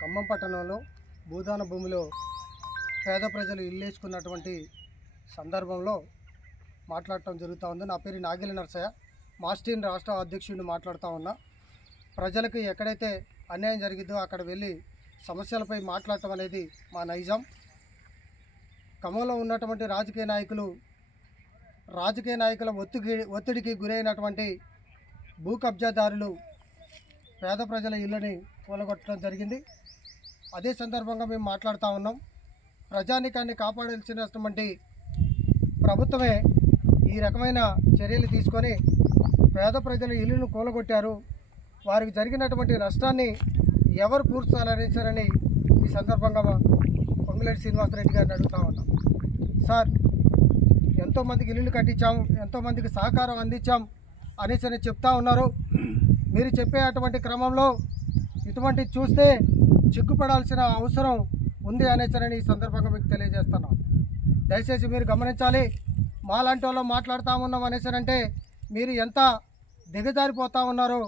ఖమ్మం పట్టణంలో భూదాన భూమిలో పేద ప్రజలు ఇల్లు వేసుకున్నటువంటి సందర్భంలో మాట్లాడటం జరుగుతూ ఉంది. నా పేరు నాగిలి నరసయ్య, మాస్టీన్ రాష్ట్ర అధ్యక్షుడిని మాట్లాడుతూ ఉన్నా. ప్రజలకు ఎక్కడైతే అన్యాయం జరిగిద్దో అక్కడ వెళ్ళి సమస్యలపై మాట్లాడటం అనేది మా నైజం. ఖమ్మంలో ఉన్నటువంటి రాజకీయ నాయకుల ఒత్తిడికి గురైనటువంటి భూ కబ్జాదారులు పేద ప్రజల ఇళ్ళని కూలగొట్టడం జరిగింది. అదే సందర్భంగా మేము మాట్లాడుతూ ఉన్నాం. ప్రజానీకాన్ని కాపాడాల్సినటువంటి ప్రభుత్వమే ఈ రకమైన చర్యలు తీసుకొని పేద ప్రజల ఇల్లును కూలగొట్టారు. వారికి జరిగినటువంటి నష్టాన్ని ఎవరు పూడ్చాలనేసారని ఈ సందర్భంగా పొంగులేటి శ్రీనివాసరెడ్డి గారిని అడుగుతూ ఉన్నాం. సార్, ఎంతోమందికి ఇల్లులు కట్టించాం, ఎంతోమందికి సహకారం అందించాం అనేసి చెప్తా ఉన్నారు. మీరు చెప్పే అటువంటి క్రమంలో ఇటువంటి చూస్తే చిక్కుపడాల్సిన అవసరం ఉంది అనేసరని ఈ సందర్భంగా మీకు తెలియజేస్తున్నాం. దయచేసి మీరు గమనించాలి. మాలాంటి వాళ్ళు మాట్లాడుతూ ఉన్నాం అనేసరంటే మీరు ఎంత దిగజారిపోతూ ఉన్నారో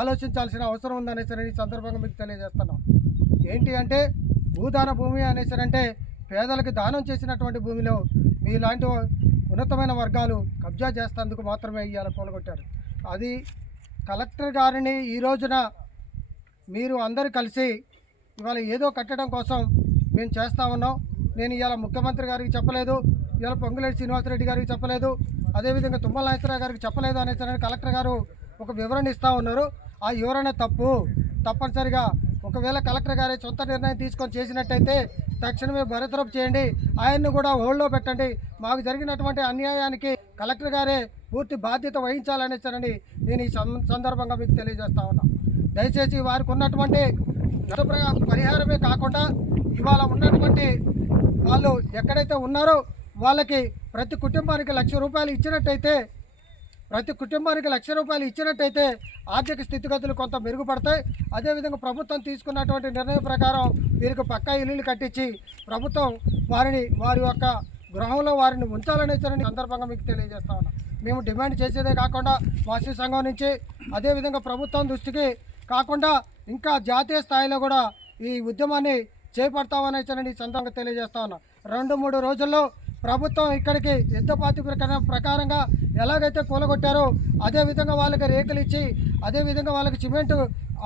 ఆలోచించాల్సిన అవసరం ఉందనేసరని ఈ సందర్భంగా మీకు తెలియజేస్తున్నాం. ఏంటి అంటే భూదాన భూమి అనేసరంటే పేదలకు దానం చేసినటువంటి భూమిలో మీలాంటి ఉన్నతమైన వర్గాలు కబ్జా చేసేందుకు మాత్రమే ఇవాళ కూలగొట్టారు. అది కలెక్టర్ గారిని ఈ రోజున మీరు అందరూ కలిసి ఇవాళ ఏదో కట్టడం కోసం మేము చేస్తూ ఉన్నాం. నేను ఇవాళ ముఖ్యమంత్రి గారికి చెప్పలేదు, ఇవాళ పొంగులేటి శ్రీనివాసరెడ్డి గారికి చెప్పలేదు, అదేవిధంగా తుమ్మల నాగేశ్వరరావు గారికి చెప్పలేదు అనేసి కలెక్టర్ గారు ఒక వివరణ ఇస్తూ ఉన్నారు. ఆ వివరణ తప్పనిసరిగా ఒకవేళ కలెక్టర్ గారి సొంత నిర్ణయం తీసుకొని చేసినట్టయితే తక్షణమే బరతరపు చేయండి, ఆయన్ని కూడా హోల్డ్లో పెట్టండి. మాకు జరిగినటువంటి అన్యాయానికి కలెక్టర్ గారే పూర్తి బాధ్యత వహించాలనేసరని నేను ఈ సందర్భంగా మీకు తెలియజేస్తా ఉన్నా. దయచేసి వారికి ఉన్నటువంటి పరిహారమే కాకుండా ఇవాళ ఉన్నటువంటి వాళ్ళు ఎక్కడైతే ఉన్నారో వాళ్ళకి ప్రతి కుటుంబానికి ₹1,00,000 ఇచ్చినట్టయితే ఆర్థిక స్థితిగతులు కొంత మెరుగుపడతాయి. అదేవిధంగా ప్రభుత్వం తీసుకున్నటువంటి నిర్ణయం ప్రకారం వీరికి పక్కా ఇల్లులు కట్టించి ప్రభుత్వం వారి యొక్క గృహంలో వారిని ఉంచాలనే సందర్భంగా మీకు తెలియజేస్తా ఉన్నాం. మేము డిమాండ్ చేసేదే కాకుండా వాసీ సంఘం నుంచి అదేవిధంగా ప్రభుత్వం దృష్టికి కాకుండా ఇంకా జాతీయ స్థాయిలో కూడా ఈ ఉద్యమాన్ని చేపడతామని ఈ సందర్భంగా తెలియజేస్తా ఉన్నాం. 2-3 రోజుల్లో ప్రభుత్వం ఇక్కడికి యుద్ధ ప్రకారంగా ఎలాగైతే కూలగొట్టారో అదేవిధంగా వాళ్ళకి రేకులు ఇచ్చి, అదేవిధంగా వాళ్ళకి సిమెంటు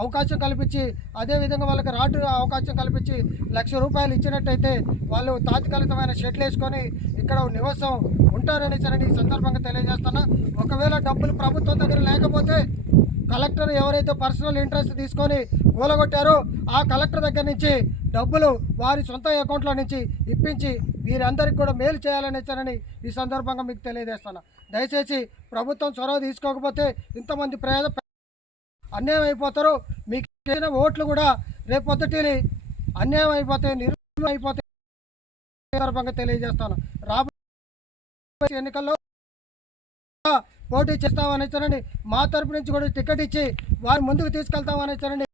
అవకాశం కల్పించి, అదేవిధంగా వాళ్ళకి రాడ్డు అవకాశం కల్పించి ₹1,00,000 ఇచ్చినట్టయితే వాళ్ళు తాత్కాలికమైన షెడ్లు వేసుకొని ఇక్కడ నివాసం ఉంటారని ఈ సందర్భంగా తెలియజేస్తున్నా. ఒకవేళ డబ్బులు ప్రభుత్వం దగ్గర లేకపోతే కలెక్టర్ ఎవరైతే పర్సనల్ ఇంట్రెస్ట్ తీసుకొని కూలగొట్టారో ఆ కలెక్టర్ దగ్గర నుంచి డబ్బులు వారి సొంత అకౌంట్లో నుంచి ఇప్పించి వీరందరికీ కూడా మేలు చేయాలనేసారని ఈ సందర్భంగా మీకు తెలియజేస్తాను. దయచేసి ప్రభుత్వం చొరవ తీసుకోకపోతే ఇంతమంది అన్యాయం అయిపోతారు. మీకు ఇచ్చిన ఓట్లు కూడా రేపొద్దుటి అన్యాయం అయిపోతే నిర్మూలన అయిపోతే సందర్భంగా తెలియజేస్తాను. రాబోయే ఎన్నికల్లో పోటీ చేస్తామనేసారని మా తరపు నుంచి కూడా టికెట్ ఇచ్చి వారి ముందుకు తీసుకెళ్తామనేసారని